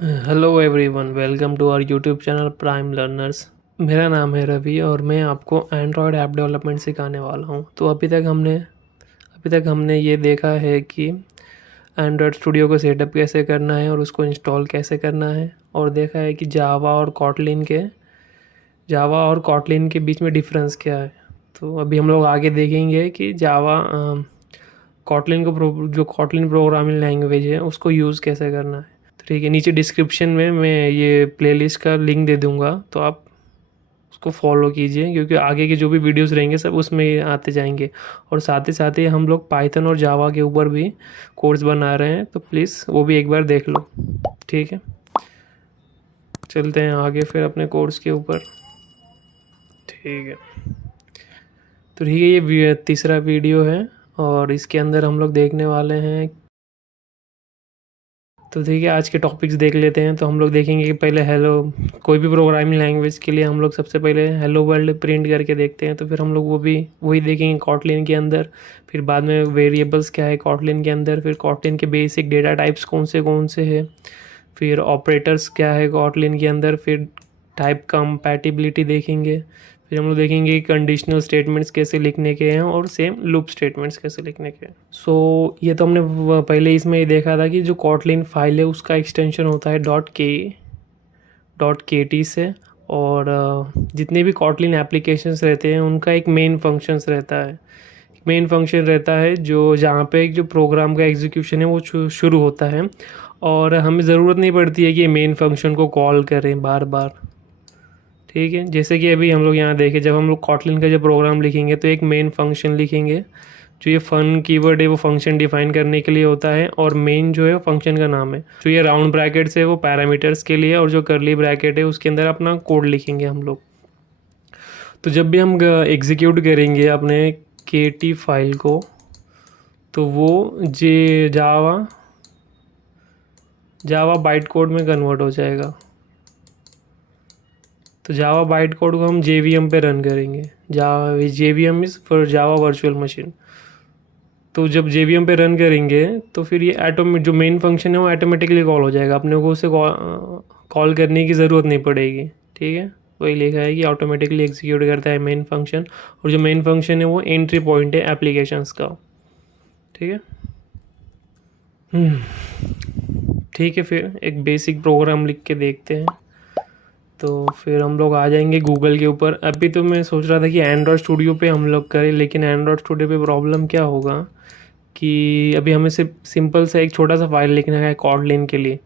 Hello everyone, welcome to our YouTube channel prime learners. मेरा नाम है रवि और मैं आपको एंड्रॉयड ऐप डेवलपमेंट सिखाने वाला हूं। तो अभी तक हमने ये देखा है कि एंड्रॉयड स्टूडियो को सेटअप कैसे करना है और उसको इंस्टॉल कैसे करना है, और देखा है कि जावा और कॉटलिन के बीच में डिफरेंस क्या है। तो अभी हम लोग आगे देखेंगे कि जो कॉटलिन प्रोग्रामिंग लैंग्वेज है उसको यूज़ कैसे करना है। तो ठीक है, नीचे डिस्क्रिप्शन में मैं ये प्लेलिस्ट का लिंक दे दूँगा, तो आप उसको फॉलो कीजिए क्योंकि आगे के जो भी वीडियोस रहेंगे सब उसमें आते जाएंगे। और साथ ही हम लोग पाइथन और जावा के ऊपर भी कोर्स बना रहे हैं, तो प्लीज़ वो भी एक बार देख लो। ठीक है, चलते हैं आगे फिर अपने कोर्स के ऊपर। ठीक है, तो ठीक है, ये तीसरा वीडियो है और इसके अंदर हम लोग देखने वाले हैं। तो ठीक है, आज के टॉपिक्स देख लेते हैं। तो हम लोग देखेंगे कि पहले कोई भी प्रोग्रामिंग लैंग्वेज के लिए हम लोग सबसे पहले हेलो वर्ल्ड प्रिंट करके देखते हैं। तो फिर हम लोग वही देखेंगे कॉटलिन के अंदर। फिर बाद में वेरिएबल्स क्या है कॉटलिन के अंदर, फिर कॉटलिन के बेसिक डेटा टाइप्स कौन से है, फिर ऑपरेटर्स क्या है कॉटलिन के अंदर, फिर टाइप कंपैटिबिलिटी देखेंगे। फिर हम लोग देखेंगे कि कंडीशनल स्टेटमेंट्स कैसे लिखने के हैं और सेम लूप स्टेटमेंट्स कैसे लिखने के हैं। ये तो हमने पहले इसमें ये देखा था कि जो कॉटलिन फाइल है उसका एक्सटेंशन होता है .kt से। और जितने भी कॉटलिन एप्लीकेशंस रहते हैं उनका एक मेन फंक्शन रहता है जो जहाँ पे जो प्रोग्राम का एग्जीक्यूशन है वो शुरू होता है। और हमें ज़रूरत नहीं पड़ती है कि मेन फंक्शन को कॉल करें बार बार। ठीक है, जैसे कि अभी हम लोग यहाँ देखें, जब हम लोग कॉटलिन का जब प्रोग्राम लिखेंगे तो एक मेन फंक्शन लिखेंगे। जो ये फन कीवर्ड है वो फंक्शन डिफाइन करने के लिए होता है, और मेन जो है फंक्शन का नाम है। जो ये राउंड ब्रैकेट्स है वो पैरामीटर्स के लिए, और जो करली ब्रैकेट है उसके अंदर अपना कोड लिखेंगे हम लोग। तो जब भी हम एग्जीक्यूट करेंगे अपने केटी फाइल को, तो वो जावा बाइट कोड में कन्वर्ट हो जाएगा। तो जावा बाइट कोड को हम JVM पे रन करेंगे। JVM is for Java virtual machine. तो जब JVM पे रन करेंगे तो फिर ये जो मेन फंक्शन है वो ऑटोमेटिकली कॉल हो जाएगा, अपने को उसे कॉल करने की ज़रूरत नहीं पड़ेगी। ठीक है, वही लिखा है कि ऑटोमेटिकली एग्जीक्यूट करता है मेन फंक्शन। और जो मेन फंक्शन है वो एंट्री पॉइंट है एप्लीकेशंस का। ठीक है, ठीक है, फिर एक बेसिक प्रोग्राम लिख के देखते हैं। तो फिर हम लोग आ जाएंगे गूगल के ऊपर। अभी तो मैं सोच रहा था कि एंड्रॉयड स्टूडियो पे हम लोग करें, लेकिन एंड्रॉयड स्टूडियो पे प्रॉब्लम क्या होगा कि अभी हमें सिर्फ सिंपल सा एक छोटा सा फाइल लिखना है कॉटलिन के लिए।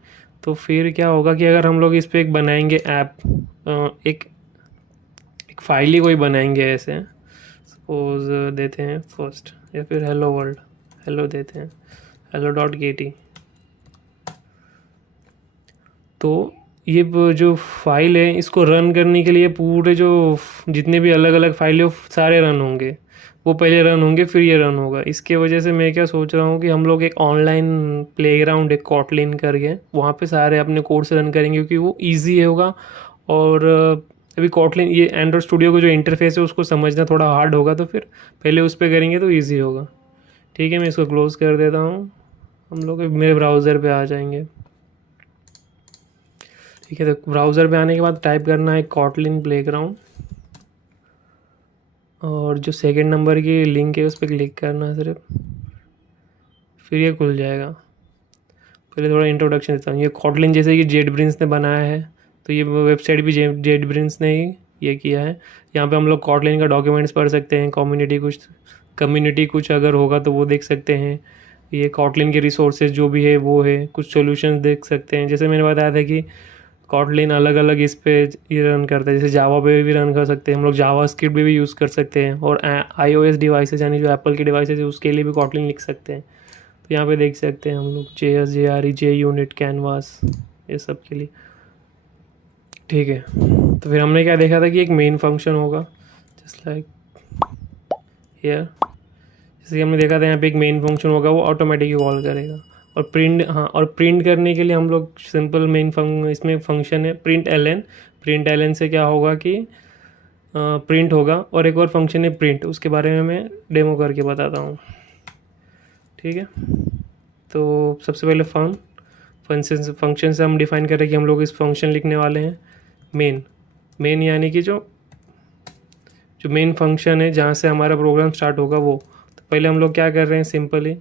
तो फिर क्या होगा कि अगर हम लोग इस पर एक बनाएंगे एक एक फाइल ही कोई बनाएंगे ऐसे, सपोज देते हैं फर्स्ट, या फिर हेलो वर्ल्ड, हेलो देते हैं, hello.kt। तो ये जो फाइल है इसको रन करने के लिए पूरे जो जितने भी अलग अलग फाइल है वो सारे रन होंगे। वो पहले रन होंगे फिर ये रन होगा। इसके वजह से मैं क्या सोच रहा हूँ कि हम लोग एक ऑनलाइन प्लेग्राउंड एक कॉटलिन करके वहाँ पे सारे अपने कोर्स रन करेंगे, क्योंकि वो ईजी होगा। और अभी कॉटलिन ये एंड्रॉयड स्टूडियो को जो इंटरफेस है उसको समझना थोड़ा हार्ड होगा, तो फिर पहले उस पर करेंगे तो ईजी होगा। ठीक है, मैं इसको क्लोज़ कर देता हूँ। हम लोग मेरे ब्राउज़र पे आ जाएंगे। ठीक है, तो ब्राउज़र पे आने के बाद टाइप करना है कॉटलिन प्लेग्राउंड, और जो सेकंड नंबर की लिंक है उस पर क्लिक करना है सिर्फ, फिर ये खुल जाएगा। पहले थोड़ा इंट्रोडक्शन देता हूँ। ये कॉटलिन जैसे कि जेटब्रिंस ने बनाया है, तो ये वेबसाइट भी जेटब्रिंस ने ही ये किया है। यहाँ पे हम लोग कॉटलिन का डॉक्यूमेंट्स पढ़ सकते हैं, कम्युनिटी कुछ अगर होगा तो वो देख सकते हैं। ये कॉटलिन के रिसोर्सेज जो भी है वो है, कुछ सॉल्यूशंस देख सकते हैं। जैसे मैंने बताया था कि कॉटलिन अलग अलग इस पे ये रन करता है, जैसे जावा पे भी रन कर सकते हैं हम लोग, जावा स्क्रिप्ट भी यूज़ कर सकते हैं, और iOS डिवाइसेस यानी जो एप्पल के डिवाइसेस है उसके लिए भी कॉटलिन लिख सकते हैं। तो यहाँ पे देख सकते हैं हम लोग JS JRE JUnit कैनवास ये सब के लिए। ठीक है, तो फिर हमने क्या देखा था कि एक मेन फंक्शन होगा जस्ट लाइक हियर। जैसे कि हमने देखा था यहाँ पे एक मेन फंक्शन होगा, वो ऑटोमेटिकली कॉल करेगा। और प्रिंट करने के लिए हम लोग सिंपल इसमें फंक्शन है प्रिंट एलन से क्या होगा कि प्रिंट होगा। और एक और फंक्शन है प्रिंट, उसके बारे में मैं डेमो करके बताता हूँ। ठीक है, तो सबसे पहले फंक्शन से हम डिफाइन करें कि हम लोग इस फंक्शन लिखने वाले हैं मेन यानी कि जो मेन फंक्शन है जहाँ से हमारा प्रोग्राम स्टार्ट होगा वो। तो पहले हम लोग क्या कर रहे हैं सिंपली,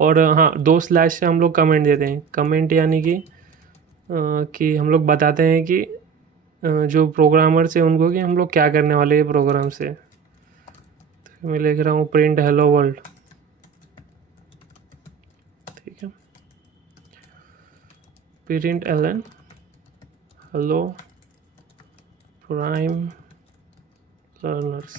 और हाँ 2 स्लैश से हम लोग कमेंट देते हैं। कमेंट यानी कि हम लोग बताते हैं कि जो प्रोग्रामर्स है उनको कि हम लोग क्या करने वाले हैं प्रोग्राम से। तो मैं लिख रहा हूँ प्रिंट हेलो वर्ल्ड, ठीक है, println hello prime learners,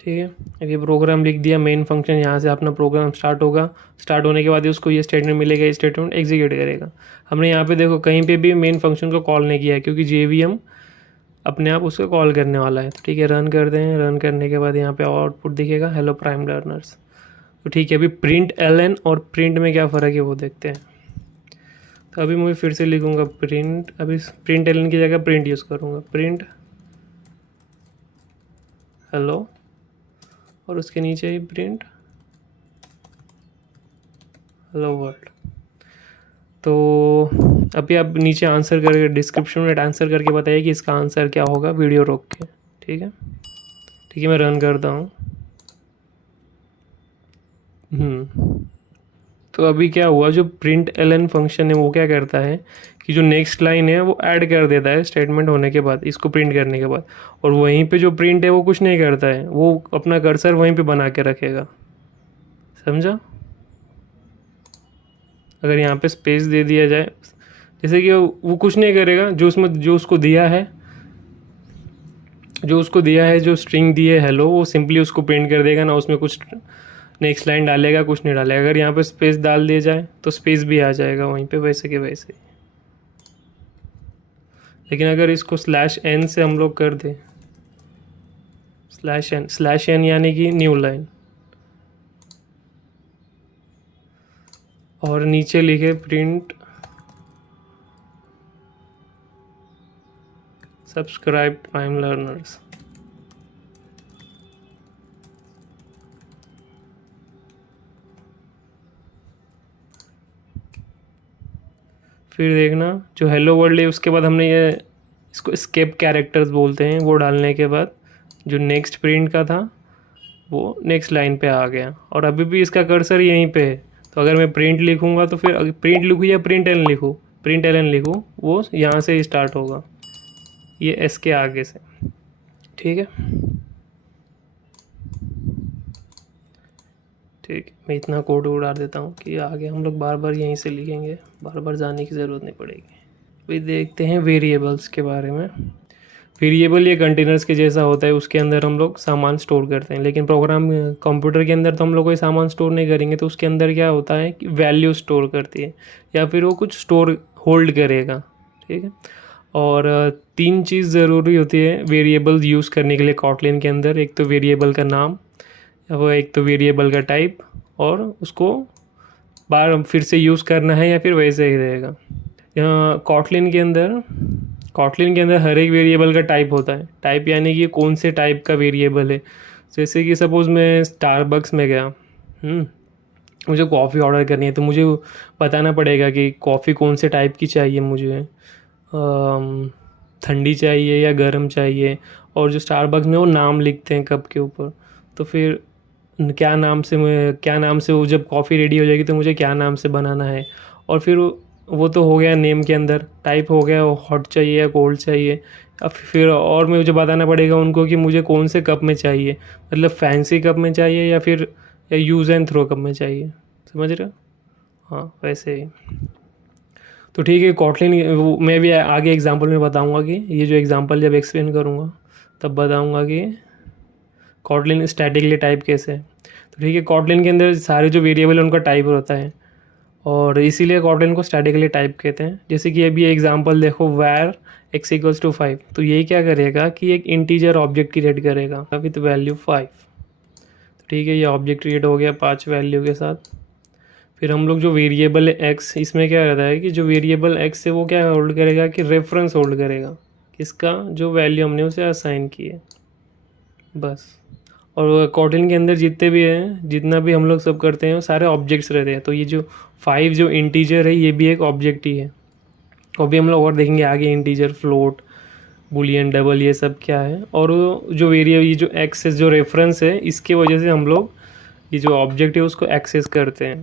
ठीक है। अब ये प्रोग्राम लिख दिया मेन फंक्शन, यहाँ से अपना प्रोग्राम स्टार्ट होगा। स्टार्ट होने के बाद उसको ये स्टेटमेंट मिलेगा, ये स्टेटमेंट एग्जीक्यूट करेगा। हमने यहाँ पे देखो कहीं पे भी मेन फंक्शन को कॉल नहीं किया है क्योंकि JVM अपने आप उसको कॉल करने वाला है। तो ठीक है, रन करते हैं। रन करने के बाद यहाँ पे आउटपुट दिखेगा हेलो प्राइम लर्नर्स। तो ठीक है, अभी प्रिंट एलन और प्रिंट में क्या फ़र्क है वो देखते हैं। तो अभी मैं फिर से लिखूँगा प्रिंट, अभी प्रिंट एलन की जगह प्रिंट यूज़ करूँगा, प्रिंट हेलो और उसके नीचे ही प्रिंट हेलो वर्ल्ड। तो अभी आप नीचे आंसर करके डिस्क्रिप्शन में आंसर करके बताइए कि इसका आंसर क्या होगा वीडियो रोक के, ठीक है। ठीक है, मैं रन करता हूँ। तो अभी क्या हुआ, जो प्रिंट एलन फंक्शन है वो क्या करता है कि जो नेक्स्ट लाइन है वो ऐड कर देता है स्टेटमेंट होने के बाद, इसको प्रिंट करने के बाद। और वहीं पे जो प्रिंट है वो कुछ नहीं करता है, वो अपना कर्सर वहीं पे बना के रखेगा, समझा। अगर यहाँ पे स्पेस दे दिया जाए, जैसे कि वो कुछ नहीं करेगा, जो उसको दिया है, जो स्ट्रिंग दी है हेलो, वो सिंपली उसको प्रिंट कर देगा ना, उसमें कुछ नेक्स्ट लाइन डालेगा, कुछ नहीं डालेगा। अगर यहाँ पे स्पेस डाल दिया जाए तो स्पेस भी आ जाएगा वहीं पे वैसे के वैसे। लेकिन अगर इसको /n से हम लोग कर दें, /n यानी कि न्यू लाइन, और नीचे लिखे प्रिंट सब्सक्राइब प्राइम लर्नर्स, फिर देखना जो हेलो वर्ल्ड है उसके बाद हमने ये इसको एस्केप कैरेक्टर्स बोलते हैं, वो डालने के बाद जो नेक्स्ट प्रिंट का था वो नेक्स्ट लाइन पे आ गया। और अभी भी इसका कर्सर यहीं पे है। तो अगर मैं प्रिंट लिखूँगा तो फिर प्रिंट लिखूँ या प्रिंट एलन लिखूँ, वो यहाँ से ही स्टार्ट होगा, ये एस के आगे से, ठीक है। ठीक है, मैं इतना कोड उड़ा देता हूँ कि आगे हम लोग बार बार यहीं से लिखेंगे, बार बार जाने की ज़रूरत नहीं पड़ेगी। अभी देखते हैं वेरिएबल्स के बारे में। वेरिएबल ये कंटेनर्स के जैसा होता है, उसके अंदर हम लोग सामान स्टोर करते हैं। लेकिन प्रोग्राम कंप्यूटर के अंदर तो हम लोग कोई सामान स्टोर नहीं करेंगे, तो उसके अंदर क्या होता है कि वैल्यू स्टोर करती है या फिर वो कुछ स्टोर होल्ड करेगा, ठीक है। और 3 चीज़ ज़रूरी होती है वेरिएबल यूज़ करने के लिए कॉटलिन के अंदर। एक तो वेरिएबल का नाम, वो एक तो वेरिएबल का टाइप, और उसको बार फिर से यूज़ करना है या फिर वैसे ही रहेगा। यहाँ कॉटलिन के अंदर हर एक वेरिएबल का टाइप होता है। टाइप यानी कि कौन से टाइप का वेरिएबल है। जैसे कि सपोज़ मैं स्टारबक्स में गया, मुझे कॉफ़ी ऑर्डर करनी है, तो मुझे बताना पड़ेगा कि कॉफ़ी कौन से टाइप की चाहिए मुझे, ठंडी चाहिए या गर्म चाहिए। और जो स्टारबक्स में वो नाम लिखते हैं कप के ऊपर, तो फिर क्या नाम से वो जब कॉफ़ी रेडी हो जाएगी तो मुझे क्या नाम से बनाना है। और फिर वो तो हो गया नेम के अंदर, टाइप हो गया हॉट चाहिए या कोल्ड चाहिए। अब फिर और मुझे बताना पड़ेगा उनको कि मुझे कौन से कप में चाहिए, मतलब फैंसी कप में चाहिए या फिर यूज़ एंड थ्रो कप में चाहिए, समझ रहे हो। हाँ वैसे ही। तो ठीक है, कॉटलिन मैं भी आगे एग्जांपल में बताऊंगा कि ये जो एग्जांपल जब एक्सप्लेन करूंगा तब बताऊंगा कि कॉटलिन स्टैटिकली टाइप कैसे है। तो ठीक है, कॉटलिन के अंदर सारे जो वेरिएबल है उनका टाइप होता है, और इसीलिए कॉटलिन को स्टैटिकली टाइप कहते हैं। जैसे कि अभी एग्जांपल देखो, वैर x = 5, तो ये क्या करेगा कि एक इंटीजर ऑब्जेक्ट क्रिएट करेगा विथ वैल्यू 5। तो ठीक है, ये ऑब्जेक्ट क्रिएट हो गया 5 वैल्यू के साथ। फिर हम लोग जो वेरिएबल है x, इसमें क्या रहता है कि जो वेरिएबल x है वो क्या होल्ड करेगा कि रेफरेंस होल्ड करेगा, किसका, जो वैल्यू हमने उसे असाइन की है, बस। और कॉटलिन के अंदर जितने भी हैं, जितना भी हम लोग सब करते हैं वो सारे ऑब्जेक्ट्स रहते हैं। तो ये जो 5 जो इंटीजर है ये भी एक ऑब्जेक्ट ही है। और भी हम लोग और देखेंगे आगे, इंटीजर, फ्लोट, बुलियन, डबल, ये सब क्या है। और जो वेरिएबल, ये जो एक्सेस जो रेफरेंस है, इसके वजह से हम लोग ये जो ऑब्जेक्ट है उसको एक्सेस करते हैं।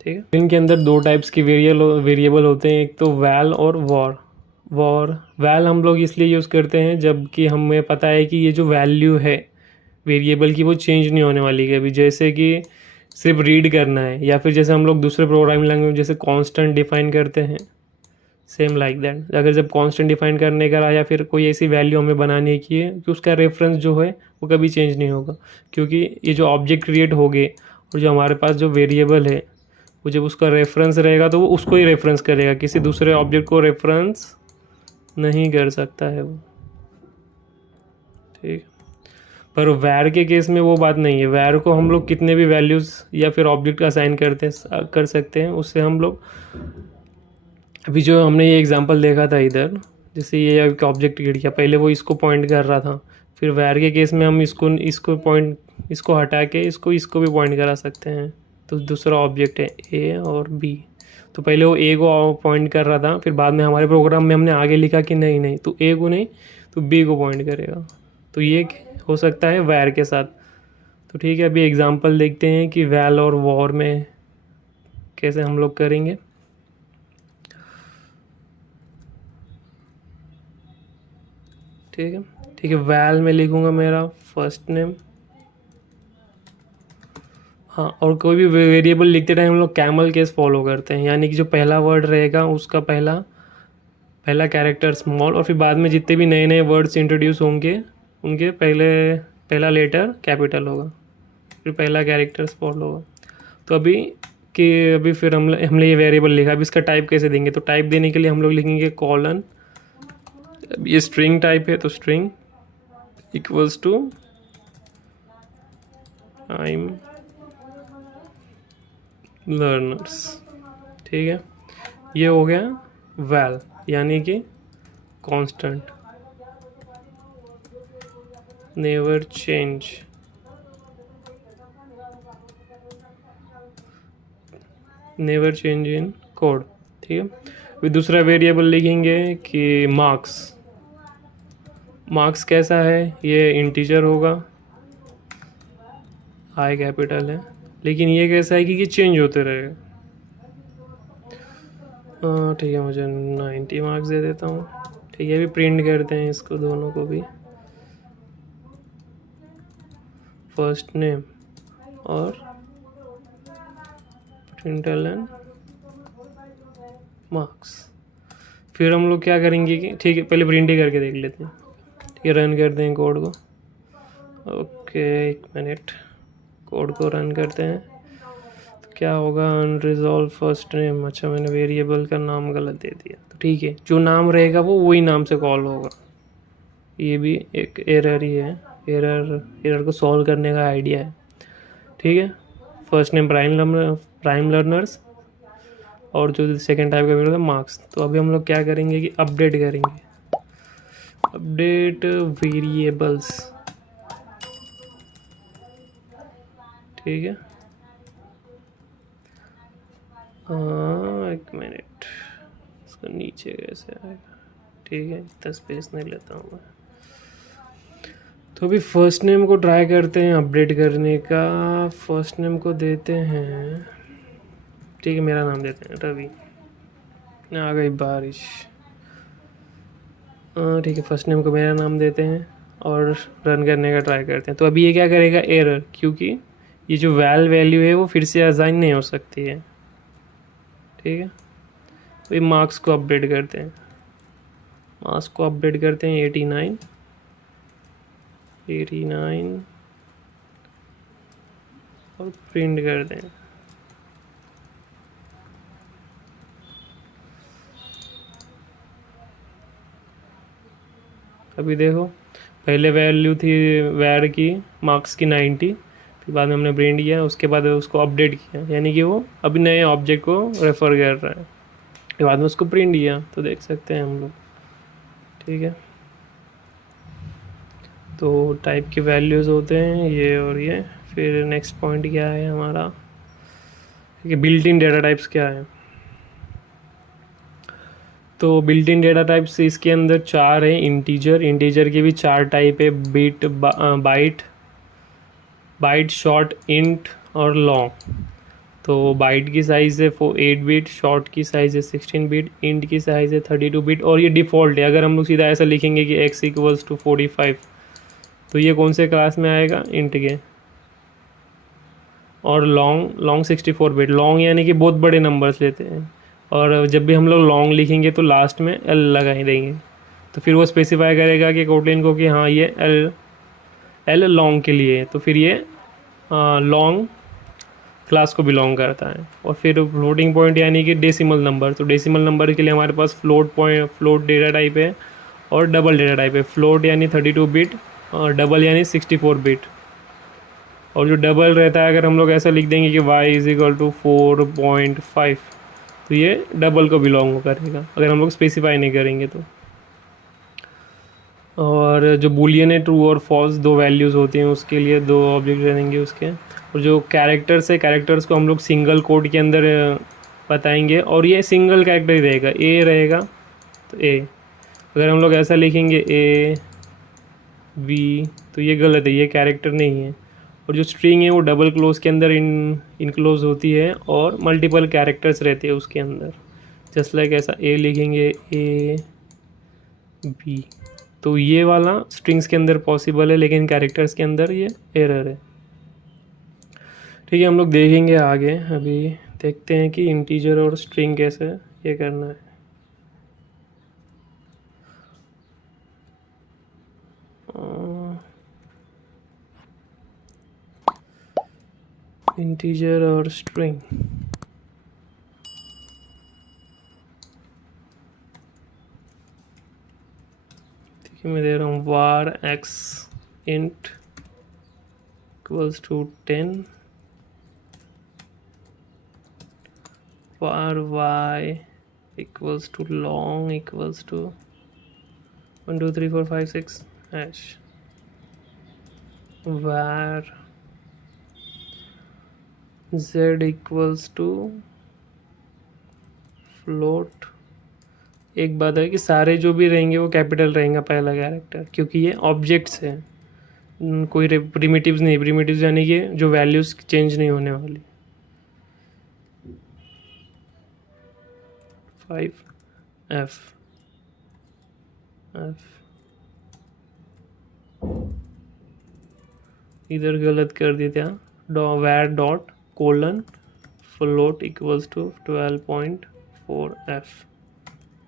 ठीक है, इनके अंदर 2 टाइप्स की वेरिएबल होते हैं, एक तो वैल और वॉर। वैल हम लोग इसलिए यूज़ करते हैं जबकि हमें पता है कि ये जो वैल्यू है वेरिएबल की वो चेंज नहीं होने वाली है अभी। जैसे कि सिर्फ रीड करना है, या फिर जैसे हम लोग दूसरे प्रोग्रामिंग लैंग्वेज जैसे कांस्टेंट डिफाइन करते हैं, सेम लाइक दैट। अगर जब कांस्टेंट डिफाइन करने का रहा या फिर कोई ऐसी वैल्यू हमें बनानी है कि उसका रेफरेंस जो है वो कभी चेंज नहीं होगा, क्योंकि ये जो ऑब्जेक्ट क्रिएट हो गए और जो हमारे पास जो वेरिएबल है वो जब उसका रेफरेंस रहेगा तो वो उसको ही रेफरेंस करेगा, किसी दूसरे ऑब्जेक्ट को रेफरेंस नहीं कर सकता है वो। ठीक, पर वैर के केस में वो बात नहीं है। वैर को हम लोग कितने भी वैल्यूज़ या फिर ऑब्जेक्ट असाइन कर सकते हैं। उससे हम लोग अभी जो हमने ये एग्जांपल देखा था इधर, जैसे ये एक ऑब्जेक्ट क्रिएट किया, पहले वो इसको पॉइंट कर रहा था, फिर वैर के केस में हम इसको हटा के इसको भी पॉइंट करा सकते हैं। तो दूसरा ऑब्जेक्ट है ए और बी, तो पहले वो ए को पॉइंट कर रहा था, फिर बाद में हमारे प्रोग्राम में हमने आगे लिखा कि नहीं तो ए को नहीं तो बी को पॉइंट करेगा। तो ये हो सकता है वैर के साथ। तो ठीक है, अभी एग्जांपल देखते हैं कि वैल और वॉर में कैसे हम लोग करेंगे। ठीक है, वैल में लिखूंगा मेरा फर्स्ट नेम। हाँ, और कोई भी वेरिएबल लिखते टाइम हम लोग कैमल केस फॉलो करते हैं, यानी कि जो पहला वर्ड रहेगा उसका पहला कैरेक्टर स्मॉल, और फिर बाद में जितने भी नए नए वर्ड्स इंट्रोड्यूस होंगे उनके पहला लेटर कैपिटल होगा, फिर पहला कैरेक्टर स्मॉल होगा। तो अभी फिर हमने ये वेरिएबल लिखा, अभी इसका टाइप कैसे देंगे। तो टाइप देने के लिए हम लोग लिखेंगे कॉलन, ये स्ट्रिंग टाइप है तो string equals to time learners. ठीक है, ये हो गया वैल, यानी कि constant, never change. Never change in code. ठीक है, फिर दूसरा वेरिएबल लिखेंगे कि मार्क्स कैसा है, ये इंटीजर होगा, आई कैपिटल है, लेकिन ये कैसा है कि ये चेंज होते रहेगा। ठीक है, मुझे 90 मार्क्स दे देता हूँ। ठीक है, अभी प्रिंट करते हैं इसको दोनों को भी, फर्स्ट नेम और प्रिंटलन मार्क्स। फिर हम लोग क्या करेंगे कि ठीक है, पहले प्रिंट ही करके देख लेते हैं। ठीक है, रन करते हैं कोड को। ओके, 1 मिनट, कोड को रन करते हैं। तो क्या होगा, अनरिजॉल्व फर्स्ट नेम। अच्छा, मैंने वेरिएबल का नाम गलत दे दिया। तो ठीक है, जो नाम रहेगा वो वही नाम से कॉल होगा। ये भी एक एरर ही है, एरर को सॉल्व करने का आइडिया है। ठीक है, फर्स्ट नेम प्राइम लर्नर्स और जो सेकेंड टाइप का वेरिएबल है मार्क्स। तो अभी हम लोग क्या करेंगे कि अपडेट करेंगे, अपडेट वेरिएबल्स। ठीक है, 1 मिनट, इसको नीचे कैसे आएगा। ठीक है, इतना स्पेस नहीं लेता हूँ मैं। तो अभी फर्स्ट नेम को ट्राई करते हैं अपडेट करने का। फर्स्ट नेम को देते हैं, ठीक है, मेरा नाम देते हैं रवि। आ गई बारिश। ठीक है, फर्स्ट नेम को मेरा नाम देते हैं और रन करने का ट्राई करते हैं। तो अभी ये क्या करेगा, एरर, क्योंकि ये जो वैल्यू है वो फिर से असाइन नहीं हो सकती है। ठीक है, तो ये मार्क्स को अपडेट करते हैं, 89 और प्रिंट करते हैं। अभी देखो, पहले वैल्यू थी वैर की मार्क्स की 90, फिर बाद में हमने प्रिंट किया, उसके बाद उसको अपडेट किया, यानी कि वो अभी नए ऑब्जेक्ट को रेफ़र कर रहा है, फिर बाद में उसको प्रिंट किया। तो देख सकते हैं हम लोग। ठीक है, तो टाइप के वैल्यूज़ होते हैं ये और ये। फिर नेक्स्ट पॉइंट क्या है हमारा कि बिल्ट इन डेटा टाइप्स क्या है। तो बिल्ट इन डेटा टाइप्स इसके अंदर 4 है। इंटीजर के भी 4 टाइप है, बिट, बाइट, शॉर्ट, इंट और लॉन्ग। तो बाइट की साइज़ है 8 बिट, शॉर्ट की साइज़ है 16 बिट, इंट की साइज़ है 32 बिट और ये डिफ़ॉल्ट है। अगर हम लोग सीधा ऐसा लिखेंगे कि x इक्वल्स टू 45, तो ये कौन से क्लास में आएगा, इंट के। और लॉन्ग 64 बिट, लॉन्ग यानी कि बहुत बड़े नंबर्स लेते हैं। और जब भी हम लोग लॉन्ग लिखेंगे तो लास्ट में एल लगा ही देंगे, तो फिर वो स्पेसिफाई करेगा कि कोटलिन को कि हाँ ये एल लॉन्ग के लिए है, तो फिर ये लॉन्ग क्लास को बिलोंग करता है। और फिर फ्लोटिंग पॉइंट यानी कि डेसिमल नंबर, तो डेसिमल नंबर के लिए हमारे पास फ्लोट डेटा टाइप है और डबल डेटा टाइप है। फ्लोट यानी 32 बिट और डबल यानी 64 बिट। और जो डबल रहता है, अगर हम लोग ऐसा लिख देंगे कि y इज इक्वल टू 4.5, तो ये डबल को बिलोंग करेगा अगर हम लोग स्पेसिफाई नहीं करेंगे तो। और जो बूलियन है, ट्रू और फॉल्स 2 वैल्यूज़ होती हैं, उसके लिए 2 ऑब्जेक्ट रहेंगे उसके। और जो कैरेक्टर्स है, कैरेक्टर्स को हम लोग सिंगल कोड के अंदर बताएंगे और ये सिंगल कैरेक्टर ही रहेगा, ए रहेगा तो ए। अगर हम लोग ऐसा लिखेंगे ए बी, तो ये गलत है, ये कैरेक्टर नहीं है। और जो स्ट्रिंग है वो डबल क्लोज के अंदर इनक्लोज होती है और मल्टीपल कैरेक्टर्स रहते हैं उसके अंदर। जस्ट लाइक ऐसा ए लिखेंगे ए बी, तो ये वाला स्ट्रिंग्स के अंदर पॉसिबल है, लेकिन कैरेक्टर्स के अंदर ये एरर है। ठीक है, हम लोग देखेंगे आगे। अभी देखते हैं कि इंटीजर और स्ट्रिंग कैसे ये करना है। इंटीजर और स्ट्रिंग, ठीक है, मैं दे रहा हूँ var x int equals to 10, var y equals to long equals to 1 2 3 4 5 6 hash, var z equals to float। एक बात है कि सारे जो भी रहेंगे वो कैपिटल रहेंगे पहला कैरेक्टर, क्योंकि ये ऑब्जेक्ट्स है, कोई प्रिमिटिव्स नहीं। प्रिमिटिव्स यानी कि जो वैल्यूज़ चेंज नहीं होने वाली। 5 f इधर गलत कर दिया था, var dot colon float equals to 12.4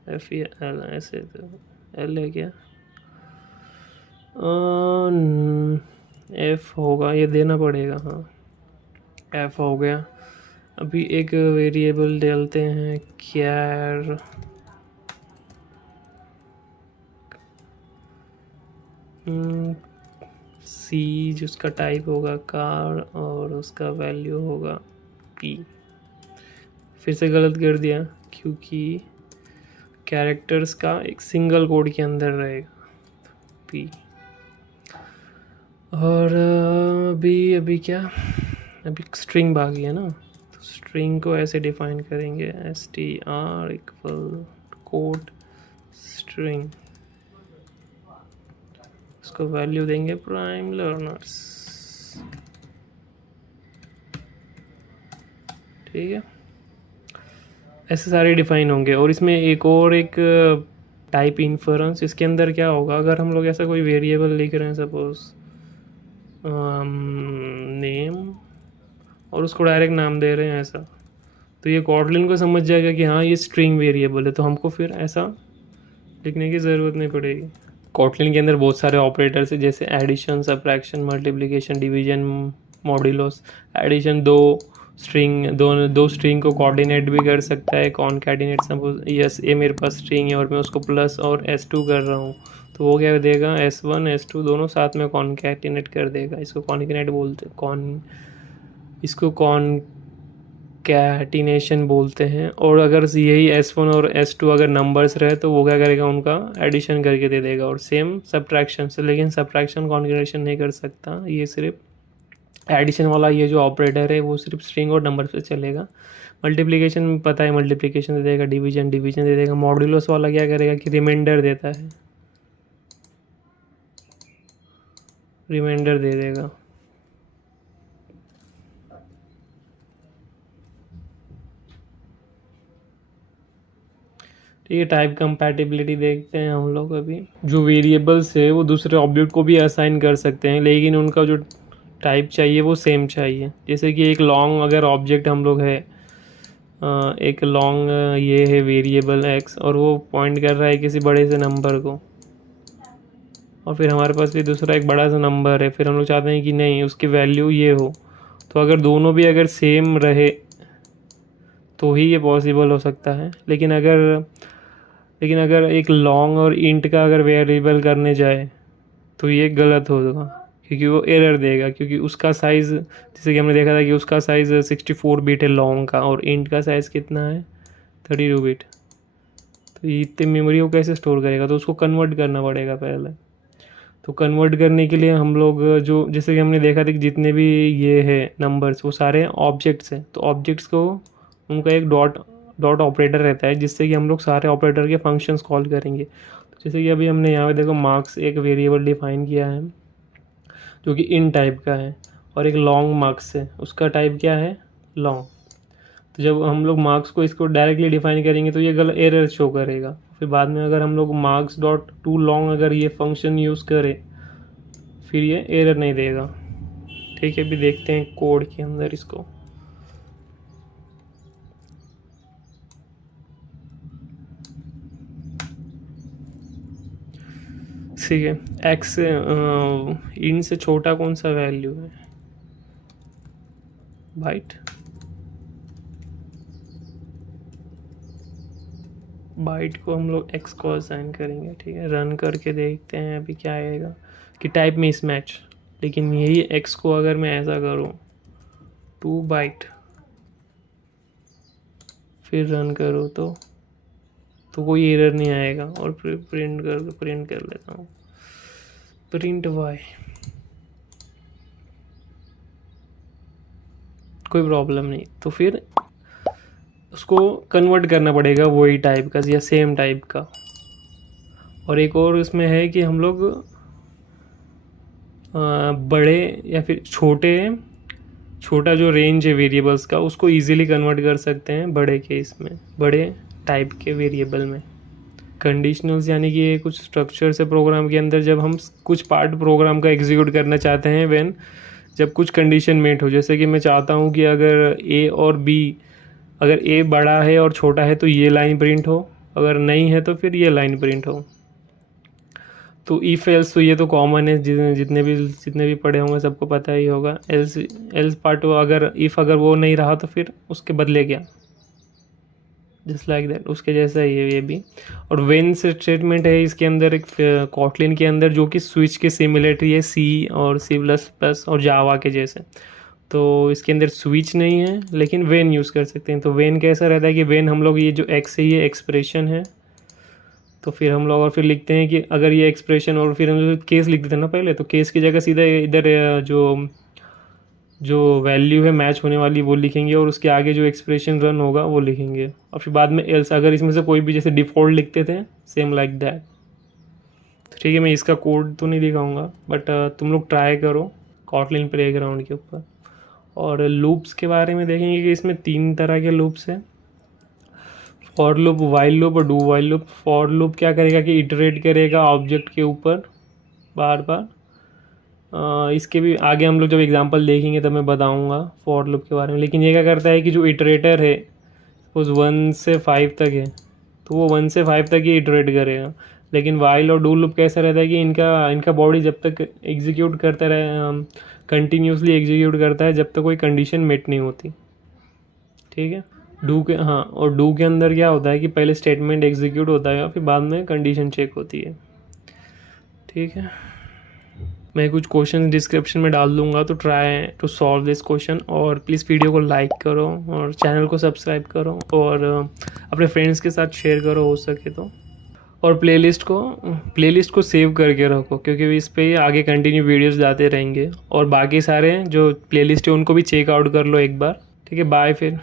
F ये एल, ऐसे तो एल है क्या, एफ होगा, ये देना पड़ेगा, हाँ एफ हो गया। अभी एक वेरिएबल डालते हैं कैर सी, जिसका टाइप होगा कार और उसका वैल्यू होगा पी। फिर से गलत कर दिया क्योंकि कैरेक्टर्स का एक सिंगल कोड के अंदर रहेगा पी। और अभी क्या, अभी स्ट्रिंग बाकी है ना, तो स्ट्रिंग को ऐसे डिफाइन करेंगे str इक्वल कोड स्ट्रिंग, उसको वैल्यू देंगे प्राइम लर्नर्स। ठीक है, ऐसे सारे डिफाइन होंगे। और इसमें एक टाइप इन्फरेंस, इसके अंदर क्या होगा, अगर हम लोग ऐसा कोई वेरिएबल लिख रहे हैं सपोज नेम और उसको डायरेक्ट नाम दे रहे हैं ऐसा, तो ये कॉटलिन को समझ जाएगा कि हाँ ये स्ट्रिंग वेरिएबल है, तो हमको फिर ऐसा लिखने की ज़रूरत नहीं पड़ेगी। कॉटलिन के अंदर बहुत सारे ऑपरेटर्स हैं, जैसे addition, subtraction, multiplication, division, modulus. Addition दो स्ट्रिंग को कोऑर्डिनेट भी कर सकता है, कॉनकैटिनेट। सपोज यस ए मेरे पास स्ट्रिंग है और मैं उसको प्लस और s2 कर रहा हूँ, तो वो क्या देगा, s1 s2 दोनों साथ में कॉनकैटिनेट कर देगा। इसको कॉनकैटिनेट बोलते, इसको कंकैटिनेशन बोलते हैं। और अगर यही S1 और S2 अगर नंबर्स रहे तो वो क्या करेगा, उनका एडिशन करके दे देगा। और सेम सब्ट्रैक्शन से, लेकिन सब्ट्रैक्शन कॉन्कैटिनेशन नहीं कर सकता, ये सिर्फ एडिशन वाला ये जो ऑपरेटर है वो सिर्फ स्ट्रिंग और नंबर पे चलेगा। मल्टीप्लिकेशन पता है, मल्टीप्लिकेशन दे देगा, डिवीजन डिवीजन दे देगा। मॉड्यूलस वाला क्या करेगा कि रिमाइंडर देता है, रिमाइंडर दे देगा। ठीक है, टाइप कंपैटिबिलिटी देखते हैं हम लोग। अभी जो वेरिएबल्स है वो दूसरे ऑब्जेक्ट को भी असाइन कर सकते हैं, लेकिन उनका जो टाइप चाहिए वो सेम चाहिए। जैसे कि एक लॉन्ग अगर ऑब्जेक्ट हम लोग है, एक लॉन्ग ये है वेरिएबल x और वो पॉइंट कर रहा है किसी बड़े से नंबर को, और फिर हमारे पास भी दूसरा एक बड़ा सा नंबर है, फिर हम लोग चाहते हैं कि नहीं उसकी वैल्यू ये हो। तो अगर दोनों भी अगर सेम रहे तो ही ये पॉसिबल हो सकता है। लेकिन अगर एक लॉन्ग और इंट का अगर वेरिएबल करने जाए तो ये गलत होगा, क्योंकि वो एरर देगा। क्योंकि उसका साइज़, जैसे कि हमने देखा था कि उसका साइज़ 64 बिट है लॉन्ग का, और इंट का साइज़ कितना है 32 बिट। तो ये इतनी मेमोरी वो कैसे स्टोर करेगा, तो उसको कन्वर्ट करना पड़ेगा पहले। तो कन्वर्ट करने के लिए हम लोग जो, जैसे कि हमने देखा था कि जितने भी ये है नंबर्स वो सारे ऑब्जेक्ट्स हैं, तो ऑब्जेक्ट्स को उनका एक डॉट ऑपरेटर रहता है, जिससे कि हम लोग सारे ऑपरेटर के फंक्शंस कॉल करेंगे। तो जैसे कि अभी हमने यहाँ पे देखो मार्क्स एक वेरिएबल डिफाइन किया है जो कि इन टाइप का है, और एक लॉन्ग मार्क्स है, उसका टाइप क्या है, लॉन्ग। तो जब हम लोग मार्क्स को इसको डायरेक्टली डिफाइन करेंगे तो ये गलत एरर शो करेगा। फिर बाद में अगर हम लोग मार्क्स डॉट टू लॉन्ग अगर ये फंक्शन यूज़ करें फिर ये एरर नहीं देगा। ठीक है, अभी देखते हैं कोड के अंदर इसको। ठीक है, एक्स इन से छोटा कौन सा वैल्यू है, बाइट। बाइट को हम लोग एक्स को असाइन करेंगे। ठीक है, रन करके देखते हैं अभी क्या आएगा कि टाइप में मिसमैच। लेकिन यही एक्स को अगर मैं ऐसा करूँ 2 बाइट फिर रन करूँ तो कोई एरर नहीं आएगा। और फिर प्रिंट कर लेता हूँ, प्रिंट वाई, कोई प्रॉब्लम नहीं। तो फिर उसको कन्वर्ट करना पड़ेगा वही टाइप का या सेम टाइप का। और एक और उसमें है कि हम लोग बड़े या फिर छोटा जो रेंज है वेरिएबल्स का उसको इजीली कन्वर्ट कर सकते हैं बड़े केस में, बड़े टाइप के वेरिएबल में। कंडीशनल्स यानी कि ये कुछ स्ट्रक्चर से प्रोग्राम के अंदर जब हम कुछ पार्ट प्रोग्राम का एग्जीक्यूट करना चाहते हैं जब कुछ कंडीशन मेट हो। जैसे कि मैं चाहता हूँ कि अगर ए और बी, अगर ए बड़ा है और छोटा है तो ये लाइन प्रिंट हो, अगर नहीं है तो फिर ये लाइन प्रिंट हो। तो इफ़ एल्स, तो ये तो कॉमन है, जितने भी पढ़े होंगे सबको पता ही होगा। एल्स पार्ट अगर अगर वो नहीं रहा तो फिर उसके बदले क्या, जस्ट लाइक दैट, उसके जैसा ही है ये भी। और वेन स्टेटमेंट है इसके अंदर एक कॉटलिन के अंदर, जो कि स्विच के सिमिलरिटी है सी और C++ और जावा के जैसे। तो इसके अंदर स्विच नहीं है लेकिन वेन यूज़ कर सकते हैं। तो वेन कैसा रहता है कि वेन हम लोग ये जो एक्स है ये एक्सप्रेशन है, तो फिर हम लोग और फिर लिखते हैं कि अगर ये एक्सप्रेशन, और फिर हम लोग केस लिख देते हैं ना पहले, तो केस की जगह सीधा इधर जो वैल्यू है मैच होने वाली वो लिखेंगे, और उसके आगे जो एक्सप्रेशन रन होगा वो लिखेंगे। और फिर बाद में एल्स, अगर इसमें से कोई भी जैसे डिफ़ॉल्ट लिखते थे सेम लाइक दैट। ठीक है, मैं इसका कोड तो नहीं दिखाऊंगा बट तुम लोग ट्राई करो कॉटलिन प्लेग्राउंड के ऊपर। और लूप्स के बारे में देखेंगे कि इसमें 3 तरह के लूप्स हैं, फॉर लूप, वाइल लूप और do while loop. For loop क्या करेगा कि इटरेट करेगा ऑब्जेक्ट के ऊपर बार बार। इसके भी आगे हम लोग जब एग्जांपल देखेंगे तब मैं बताऊंगा फॉर लूप के बारे में। लेकिन ये क्या करता है कि जो इटरेटर है उस 1 से 5 तक है तो वो 1 से 5 तक ही इटरेट करेगा। लेकिन वाइल और डू लूप कैसा रहता है कि इनका बॉडी जब तक एग्जीक्यूट करता रहे, कंटिन्यूसली एग्जीक्यूट करता है जब तक कोई कंडीशन मेट नहीं होती। ठीक है, और डू के अंदर क्या होता है कि पहले स्टेटमेंट एग्जीक्यूट होता है फिर बाद में कंडीशन चेक होती है। ठीक है। मैं कुछ क्वेश्चन डिस्क्रिप्शन में डाल दूंगा, तो try to solve this question. और प्लीज़ वीडियो को लाइक करो और चैनल को सब्सक्राइब करो और अपने फ्रेंड्स के साथ शेयर करो हो सके तो। और प्लेलिस्ट को सेव करके रखो, क्योंकि इस पे आगे कंटिन्यू वीडियोस जाते रहेंगे। और बाकी सारे जो प्लेलिस्ट है उनको भी चेकआउट कर लो एक बार। ठीक है, बाय फिर।